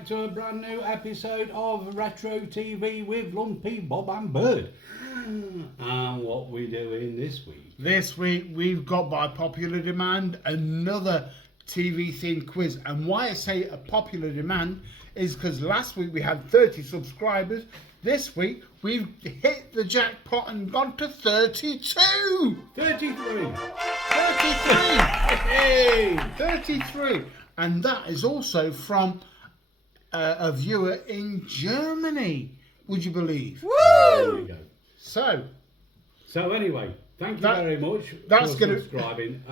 back to a brand new episode of Retro TV with Lumpy, Bob and Bird. And what we doing this week? This week we've got, by popular demand, another TV themed quiz. And why I say a popular demand is because last week we had 30 subscribers. This week we've hit the jackpot and gone to 32. 33. 33. Hey, 33. And that is also from a viewer in Germany. Would you believe? Woo! There you go. So anyway, thank you very much for subscribing.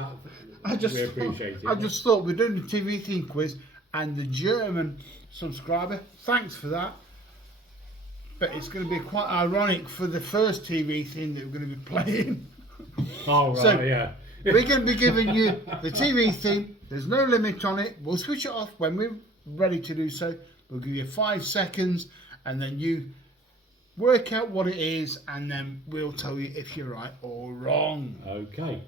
we appreciate it. I just thought we're doing the TV theme quiz, and the German subscriber, thanks for that. But it's going to be quite ironic for the first TV theme that we're going to be playing. Oh, right, So, yeah. We're going to be giving you the TV theme. There's no limit on it. We'll switch it off when we're ready to do so. We'll give you 5 seconds, and then you work out what it is, and then we'll tell you if you're right or wrong. Okay.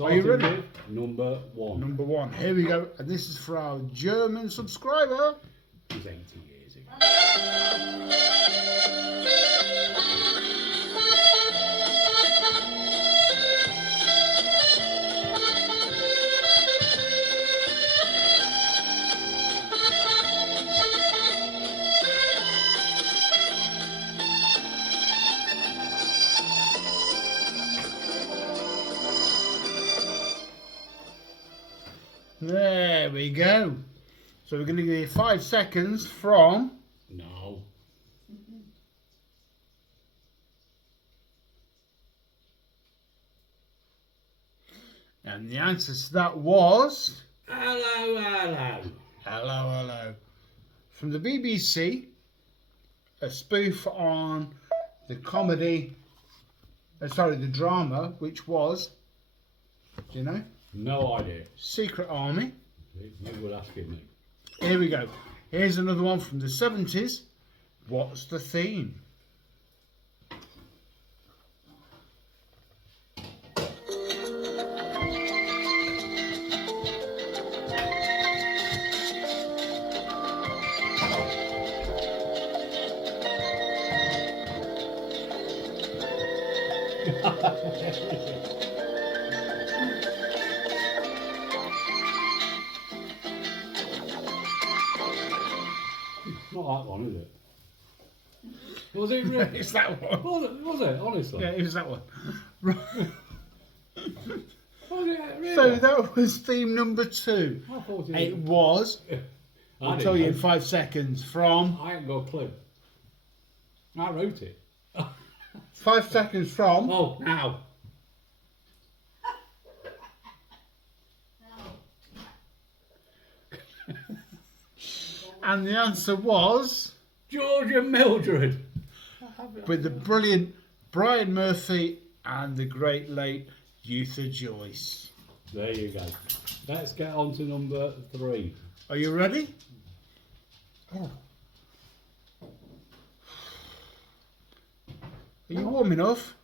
Are you ready? With number 1. Number 1. Here we go. And this is for our German subscriber. It was 80 years ago. There we go. So we're going to give you 5 seconds from... No. And the answer to that was... Hello, hello. Hello, hello. From the BBC, a spoof on the comedy... the drama, which was... Do you know? No idea. Secret Army. You were asking me. Here we go. Here's another one from the 70s. What's the theme? Not that one, is it? Was it really? It's that one. Was it? Honestly? Yeah, it was that one. Was it really? So that was theme number 2. I thought It was, I'll tell you in 5 seconds, from... I ain't got a clue. I wrote it. 5 seconds from... Oh, now. And the answer was... George and Mildred. with the brilliant Brian Murphy and the great late Eutha Joyce. There you go. Let's get on to number 3. Are you ready? Oh. Are you warm enough?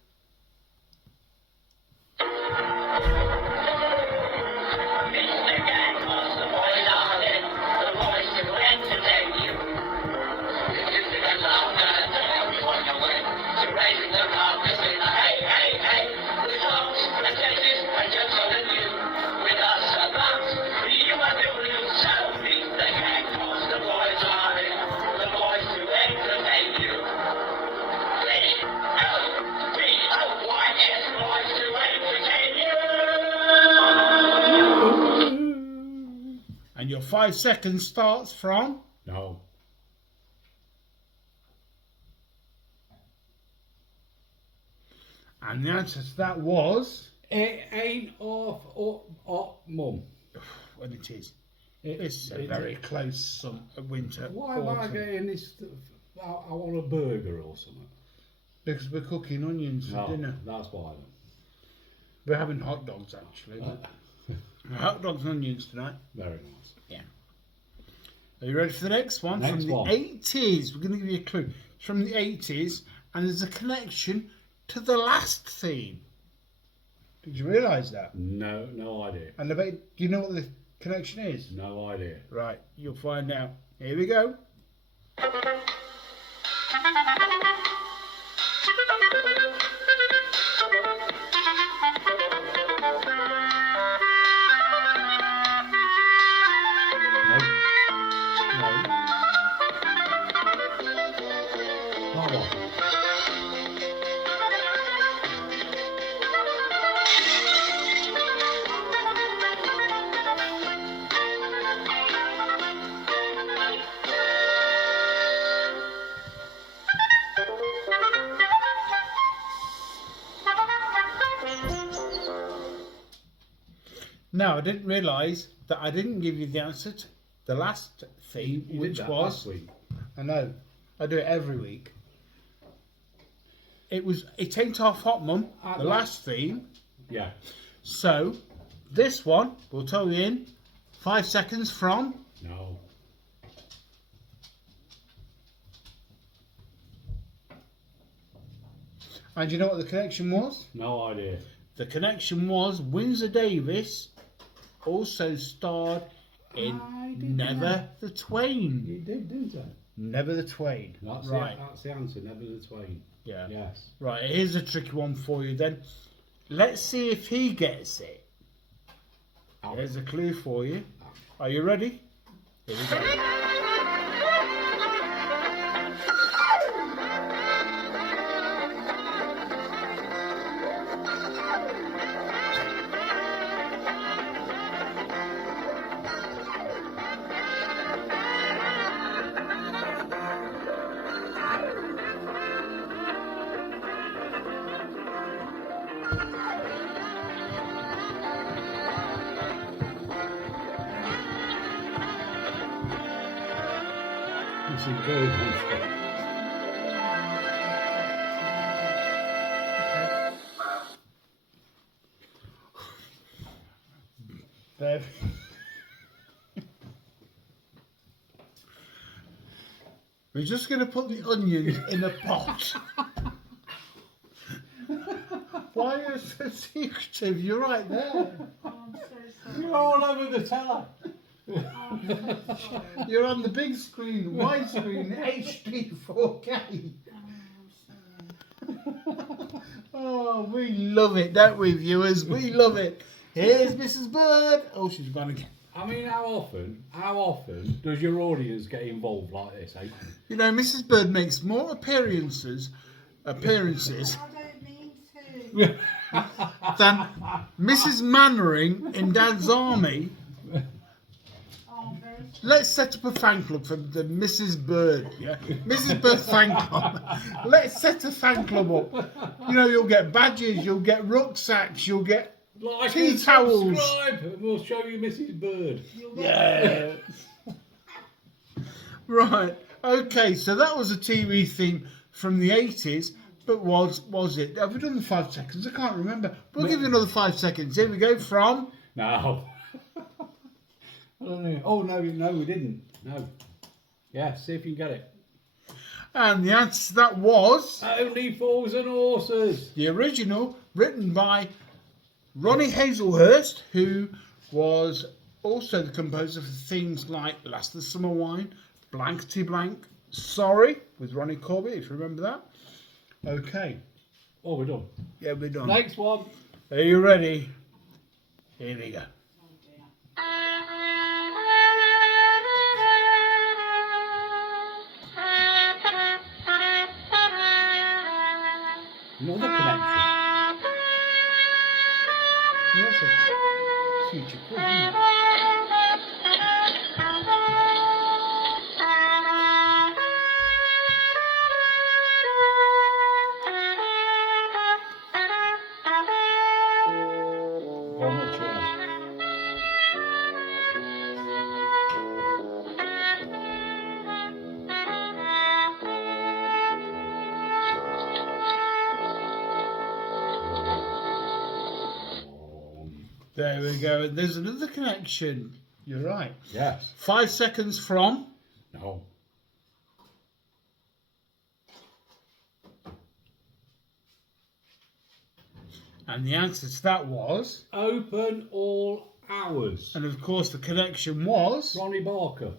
And your 5 seconds starts from... No. And the answer to that was... It ain't off mum. Well, it is. It's a very close winter. Why am I getting this? I want a burger or something. Because we're cooking onions for dinner. That's why. We're having hot dogs, actually. Hot dogs and onions tonight. Very nice. Yeah. Are you ready for the next one? Next from the one. 80s. We're going to give you a clue. It's from the 80s, and there's a connection to the last theme. Did you realise that? No idea. And I bet, do you know what the connection is? No idea. Right, you'll find out. Here we go. No, No. not one. Now, I didn't realise that I didn't give you the answer to the last theme, You which did that was... last week. I know. I do it every week. It ain't half hot, Mum. The last theme. Yeah. So, this one, we'll tell you in 5 seconds from... No. And you know what the connection was? No idea. The connection was Windsor Davis also starred in I did Never that. the Twain. You did, didn't you? Never the Twain. That's right. That's the answer. Never the twain. Yeah. Yes. Right, here's a tricky one for you then. Let's see if he gets it. Ow. Here's a clue for you. Are you ready? Here we go. This is very monster. There. We're just going to put the onions in a pot. Why are you so secretive? You're right there. Oh, I'm so sorry. You're all over the teller. Oh, I'm so sorry. You're on the big screen, widescreen, HD 4K. Oh, I'm sorry. Oh, we love it, don't we, viewers? We love it. Here's Mrs. Bird. Oh, she's gone again. I mean, how often does your audience get involved like this, eh? You know, Mrs. Bird makes more appearances I don't mean to. than Mrs. Mannering in Dad's Army. Oh, I'm very sorry. Let's set up a fan club for the Mrs. Bird, yeah? Mrs. Bird fan club. Let's set a fan club up. You know, you'll get badges, you'll get rucksacks, you'll get Like tea and towels. subscribe, and we'll show you Mrs. Bird. You'll get Yeah. Right. Okay, so that was a TV theme from the 80s, but was it? Have we done the 5 seconds? I can't remember. We'll give you another 5 seconds. Here we go from... No. I don't know. Oh, no, we didn't. No. Yeah, see if you can get it. And the answer to that was... Only Fools and Horses. The original, written by Ronnie Hazelhurst, who was also the composer for things like Last of the Summer Wine, Blankety Blank, Sorry, with Ronnie Corbett, if you remember that. Okay. Oh, we're done. Yeah, we're done. Next one. Are you ready? Here we go. Another connection. Yes, a future quiz, isn't it? One more chair. There we go. There's another connection. You're right. Yes. 5 seconds from... No. And the answer to that was... Open all hours. And of course the connection was... Ronnie Barker.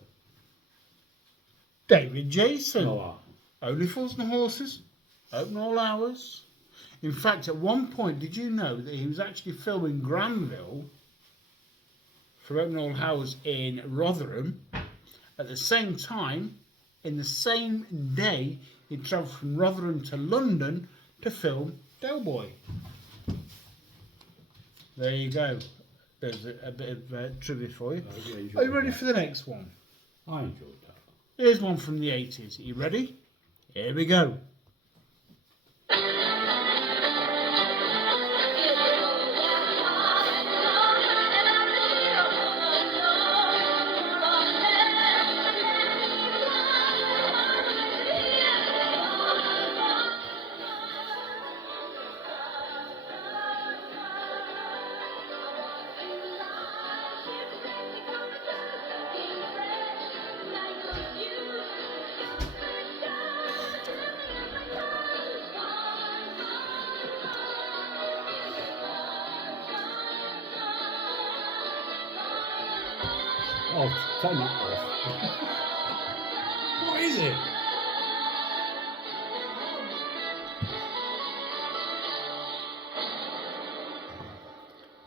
David Jason. Oh, Only Fools and Horses, open all hours. In fact, at one point, did you know that he was actually filming Granville for Open All Hours in Rotherham? At the same time, in the same day, he travelled from Rotherham to London to film Del Boy. There you go. There's a bit of trivia for you. Are you ready for the next one? I enjoyed that. Here's one from the 80s. Are you ready? Here we go. Oh, turn that off. What is it?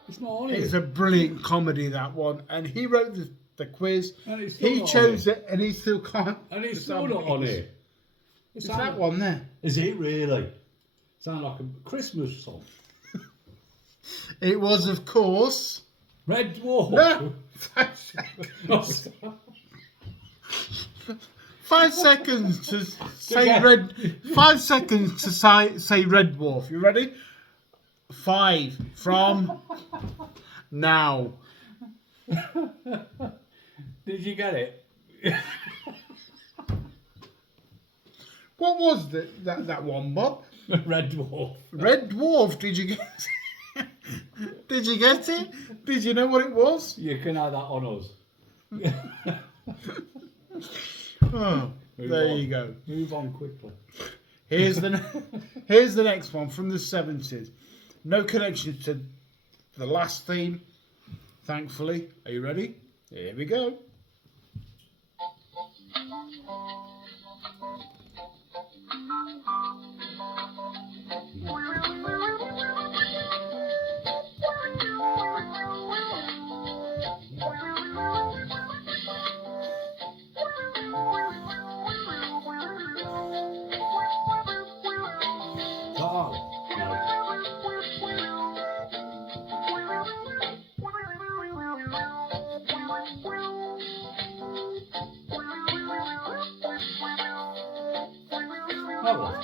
It's not on It's it. a brilliant comedy, that one. And he wrote the quiz. And it's still He not chose on it, and he still can't. And it's decide still not what on it is. it. It's that one there. Is it really? Sound like a Christmas song. It was, of course. Red Dwarf. No! 5 seconds. 5 seconds to say get- red. 5 seconds to say Red Dwarf. You ready? 5 from now. Did you get it? What was that one, Bob? Red Dwarf. Red Dwarf. Did you get it? Did you get it? Did you know what it was? You can have that on us. Oh, Move there on. you go. Move on quickly. Here's the next one from the 70s. No connection to the last theme, thankfully. Are you ready? Here we go. Oh, no. Oh,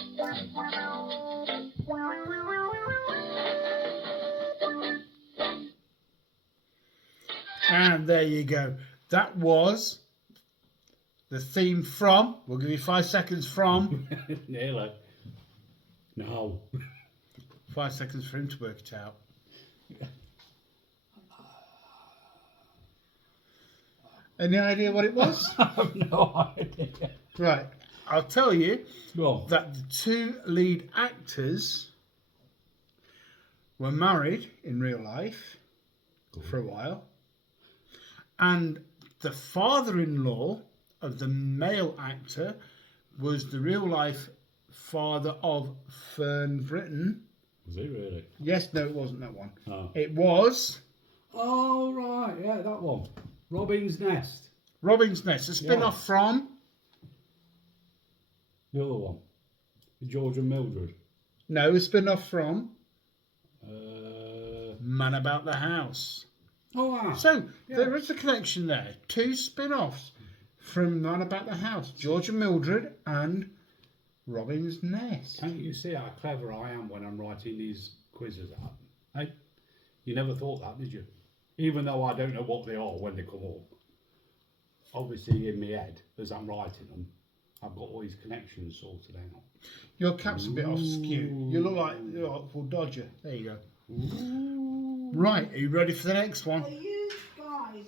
And there you go. That was the theme from, we'll give you 5 seconds from, Nearly. No. 5 seconds for him to work it out. Any idea what it was? I have no idea. Right, I'll tell you Go on. that the two lead actors were married in real life for a while, and the father-in-law of the male actor was the real life father of Fern Britton. Was it really? Yes, no, it wasn't that one. Oh. It was Oh, right. Yeah, that one. Robin's Nest. Robin's Nest, a spin-off from The other one. George and Mildred. a spin-off from Uh, Man About the House. oh, ah. So Yeah. there is a connection there. Two spin-offs from Man About the House, George and Mildred and Robin's Nest. Can't you see how clever I am when I'm writing these quizzes out? Hey, you never thought that, did you? Even though I don't know what they are when they come up. Obviously, in my head, as I'm writing them, I've got all these connections sorted out. Your cap's a bit off skew. You look like the Artful Dodger. There you go. Right, are you ready for the next one? Are you guys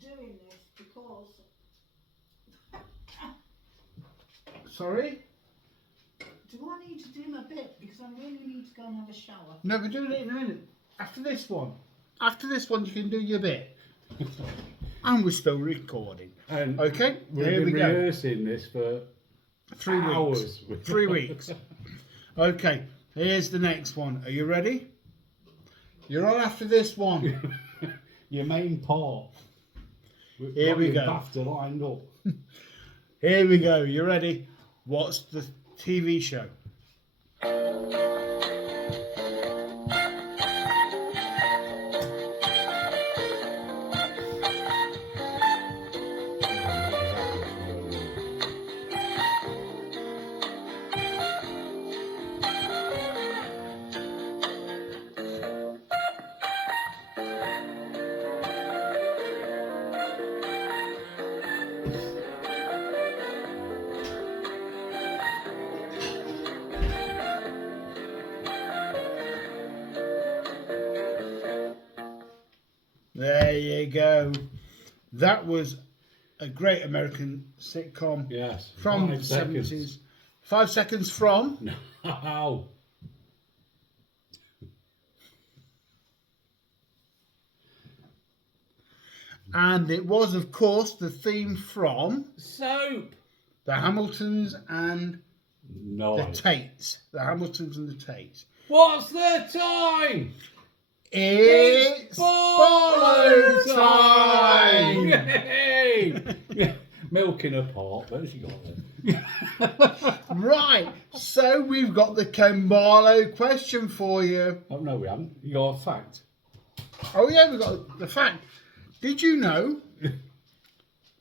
doing this because Sorry? do I need to do my bit? Because I really need to go and have a shower. No, we're doing it in a minute. After this one. After this one, you can do your bit. And we're still recording. And Okay, we've here we been go. rehearsing this for 3 weeks. hours. 3 weeks. Okay, here's the next one. Are you ready? You're on after this one. Your main part. We've Here got we your go. BAFTA lined up. Here we go. You ready? What's the TV show? There you go. That was a great American sitcom Yes. from 5 the seconds. 70s. 5 seconds from. No. And it was, of course, the theme from Soap. the Hamiltons and No. the Tates. The Hamiltons and the Tates. What's the time? It's Barlow time! Yay! Milking a pot, but she got it. Right, so we've got the Ken Barlow question for you. Oh, no, we haven't. You got a fact. Oh yeah, we've got the fact. Did you know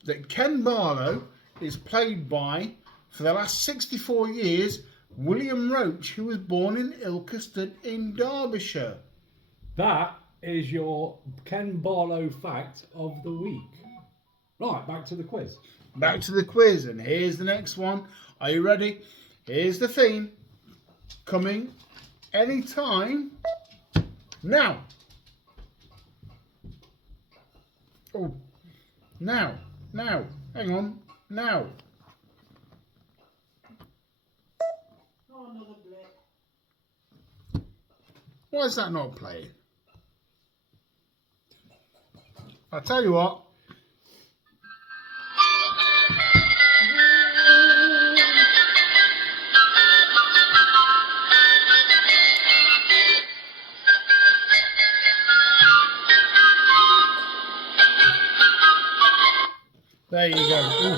that Ken Barlow is played by, for the last 64 years, William Roach, who was born in Ilkeston in Derbyshire? That is your Ken Barlow fact of the week. Right, back to the quiz. Back to the quiz, and here's the next one. Are you ready? Here's the theme. Coming anytime now. Oh, now, hang on, now. Oh, another blip. Why is that not playing? I'll tell you what. There you go. Ooh,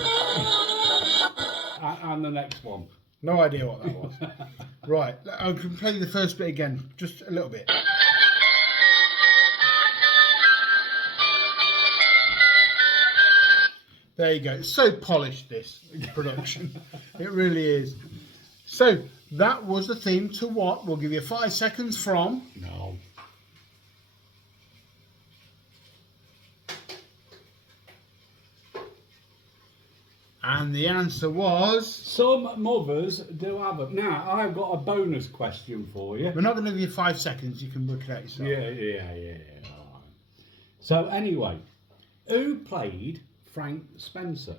And the next one. no idea what that was. Right, I can play the first bit again, just a little bit. There you go. It's so polished, this production. It really is. So, that was the theme to what? We'll give you 5 seconds from. No. And the answer was. Some mothers do have it. Now, I've got a bonus question for you. We're not going to give you 5 seconds, you can work it out yourself. Yeah. All right. So, anyway, who played Frank Spencer?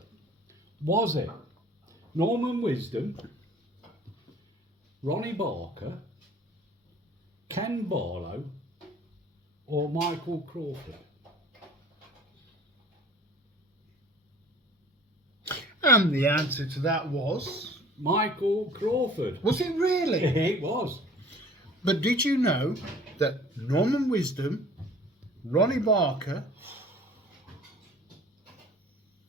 Was it Norman Wisdom, Ronnie Barker, Ken Barlow, or Michael Crawford? And the answer to that was. Michael Crawford. Was it really? It was. But did you know that Norman Wisdom, Ronnie Barker,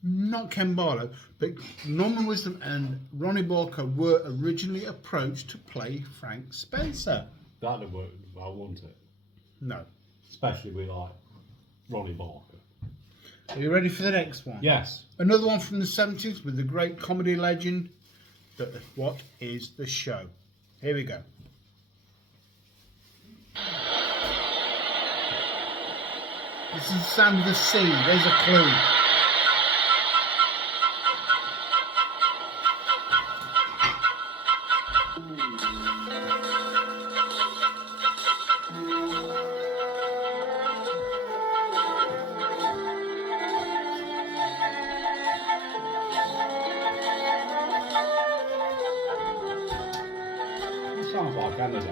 not Ken Barlow, but Norman Wisdom and Ronnie Barker were originally approached to play Frank Spencer? That'd have worked well, wouldn't it? No. Especially with like Ronnie Barker. Are you ready for the next one? Yes. Another one from the 70s with the great comedy legend. What is the show? Here we go. This is the sound of the sea. There's a clue. That sounds like Canada.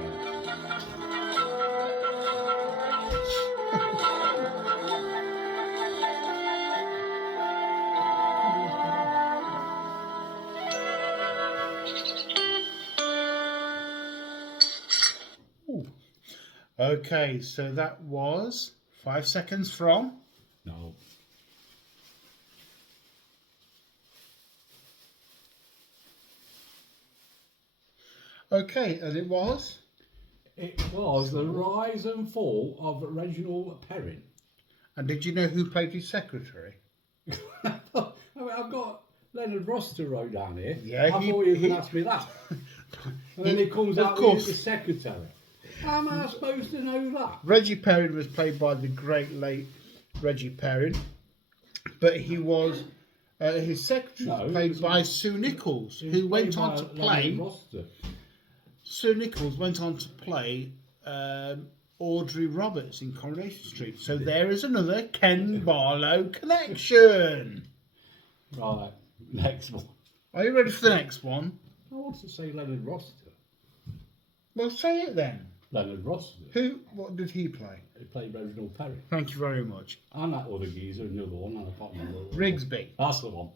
Okay, so that was 5 seconds from. No. Okay, and it was. It was the rise and fall of Reginald Perrin. And did you know who played his secretary? I mean, I've got Leonard Roster wrote down here. Yeah, I thought you were going to ask me that. And then he comes of out course. with the secretary. How am I supposed to know that? Reggie Perrin was played by the great late Reggie Perrin, but he was his secretary No, was played it was- by Sue Nichols, He was who went played on by to Leonard play. Roster. Sue Nichols went on to play Audrey Roberts in Coronation Street. So there is another Ken Barlow connection. Right, next one. Are you ready for the next one? I want to say Leonard Roster. Well, say it then. Leonard Roster. What did he play? He played Reginald Perry. Thank you very much. And that other geezer, another one, and I can't remember. what it was. Rigsby. That's the one.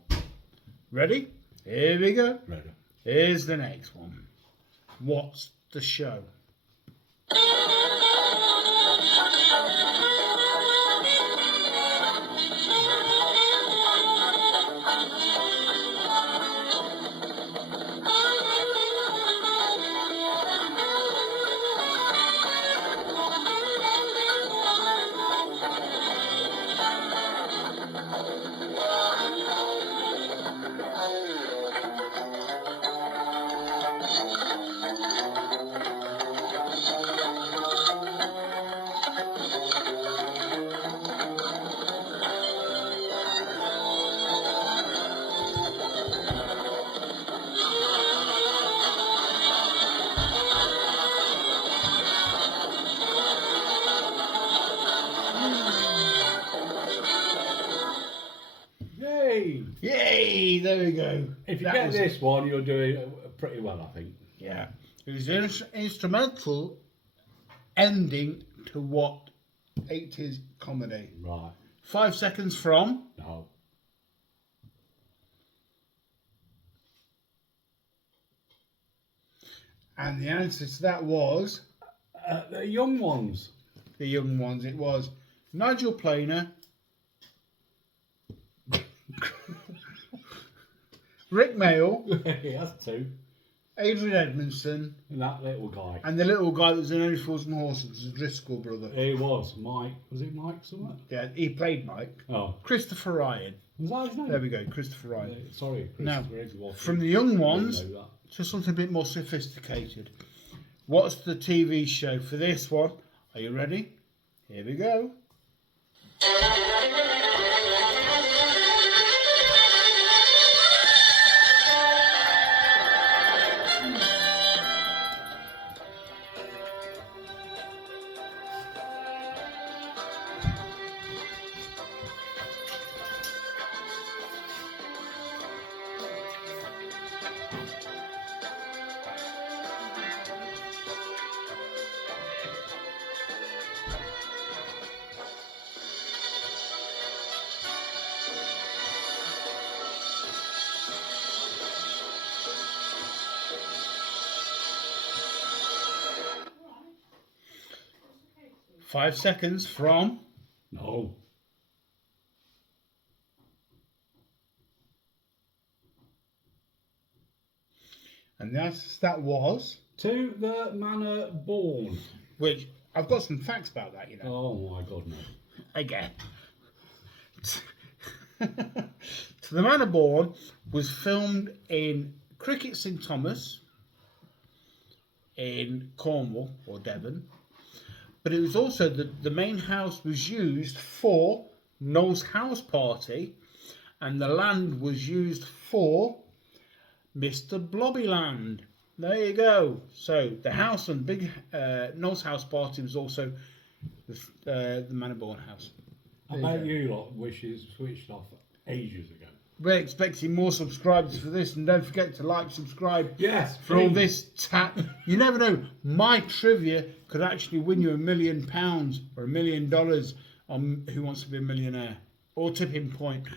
Ready? Here we go. Ready. Here's the next one. What's the show? Yay! Yay! There we go. If you That get was- this one, you're doing pretty well, I think. Yeah. It was an instrumental ending to what 80s comedy. Right. 5 seconds from. No. And the answer to that was The young ones. the young ones. It was Nigel Planer, Rick Mail, That's two. Adrian Edmondson, And that little guy. and the little guy that was in Only Fools and Horses, the Driscoll brother. He was Mike. Was it Mike somewhere? Yeah, he played Mike. Oh. Christopher Ryan. Was that his name? There we go, Christopher Ryan. Sorry, Now, Christopher Riggs was. from the young ones Didn't know that. to something a bit more sophisticated. What's the TV show for this one? Are you ready? Here we go. 5 seconds from. No. And that was. To the manor born. Which, I've got some facts about that, you know. Oh my god, no. Again. To the Manor Born was filmed in Cricket St Thomas in Cornwall or Devon, but it was also the main house was used for Noel's house party, and the land was used for Mr. Blobbyland. There you go. So the house and big Noel's house party was also the Manor Born house. I bet you lot wishes switched off ages ago. We're expecting more subscribers for this, and don't forget to like, subscribe Yes. for all please. this You never know, my trivia could actually win you £1 million or $1 million on Who Wants to Be a Millionaire or Tipping Point.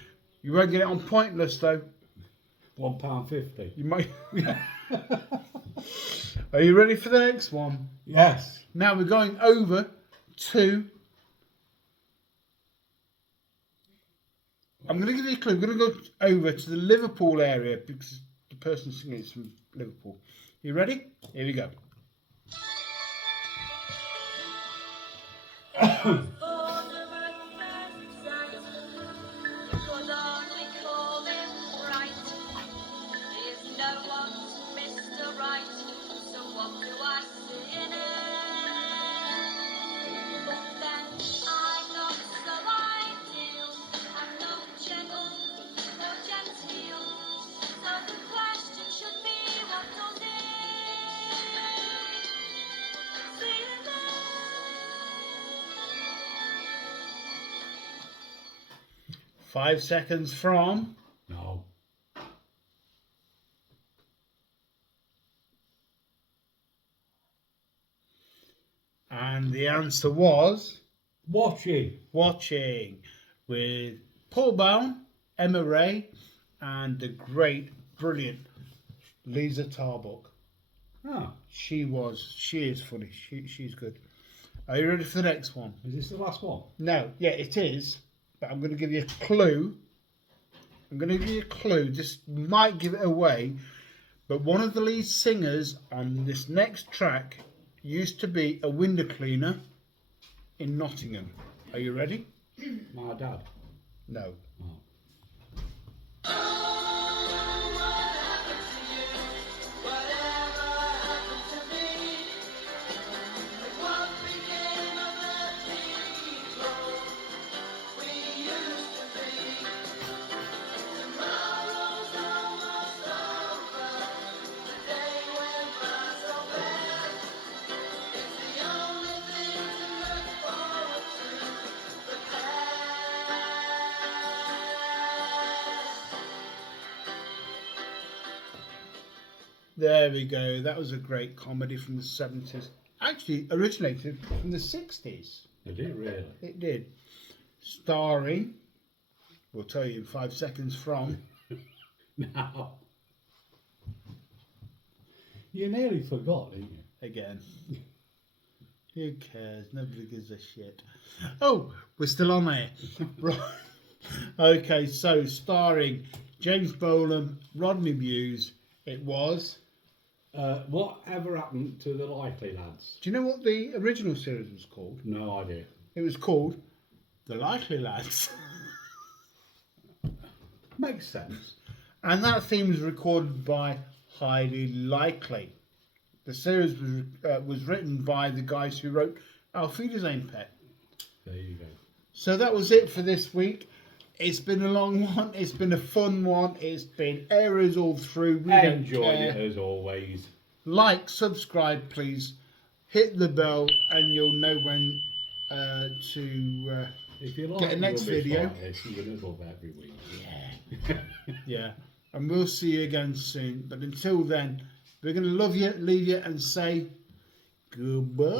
You won't get it on Pointless though. £1.50. You might. Are you ready for the next one? Yes. Now we're going over to. I'm going to give you a clue. We're going to go over to the Liverpool area because the person singing is from Liverpool. You ready? Here we go. Five seconds from. No. And the answer was Watching. Watching with Paul Bowen, Emma Ray, and the great, brilliant Lisa Tarbuck. Ah, She is funny. She's good. Are you ready for the next one? is this the last one? No, yeah, it is. But I'm going to give you a clue. This might give it away. But one of the lead singers on this next track used to be a window cleaner in Nottingham. Are you ready? My dad. No. Oh. There we go. That was a great comedy from the 70s. Actually, originated from the 60s. Did it really? It did. Starring, we'll tell you in 5 seconds from. No. You nearly forgot, didn't you? Again. Who cares? Nobody gives a shit. Oh, we're still on there. Right. Okay, so starring James Bolam, Rodney Muse. It was. Whatever happened to the Likely Lads? Do you know what the original series was called? No idea. It was called The Likely Lads. Makes sense. And that theme was recorded by Highly Likely. The series was written by the guys who wrote Alfie Design Pet. There you go. So that was it for this week. It's been a long one. It's been a fun one. It's been errors all through. We don't Enjoyed care. it as always. Like, subscribe, please. Hit the bell, and you'll know when to If you like get a next rubbish video. like this, you can love every week. Yeah. And we'll see you again soon. But until then, we're going to love you, leave you, and say goodbye.